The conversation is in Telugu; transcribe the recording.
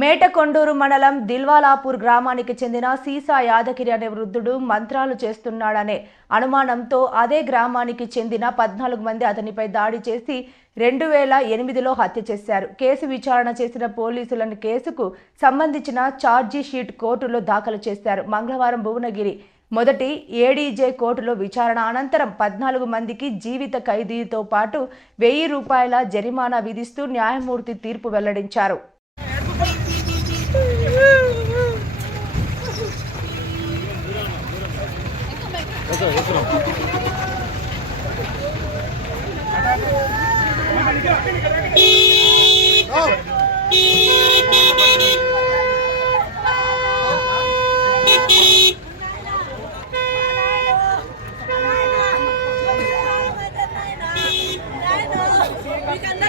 మేటకొండూరు మండలం దిల్వాలాపూర్ గ్రామానికి చెందిన సీసా యాదగిరి అనే వృద్ధుడు మంత్రాలు చేస్తున్నాడనే అనుమానంతో అదే గ్రామానికి చెందిన 14 మంది అతనిపై దాడి చేసి 2008లో హత్య చేశారు. కేసు విచారణ చేసిన పోలీసులను కేసుకు సంబంధించిన ఛార్జీ షీట్ కోర్టులో దాఖలు చేశారు. మంగళవారం భువనగిరి మొదటి ఏడీజే కోర్టులో విచారణ అనంతరం 14 మందికి జీవిత ఖైదీతో పాటు 1000 రూపాయల జరిమానా విధిస్తూ న్యాయమూర్తి తీర్పు వెల్లడించారు. We can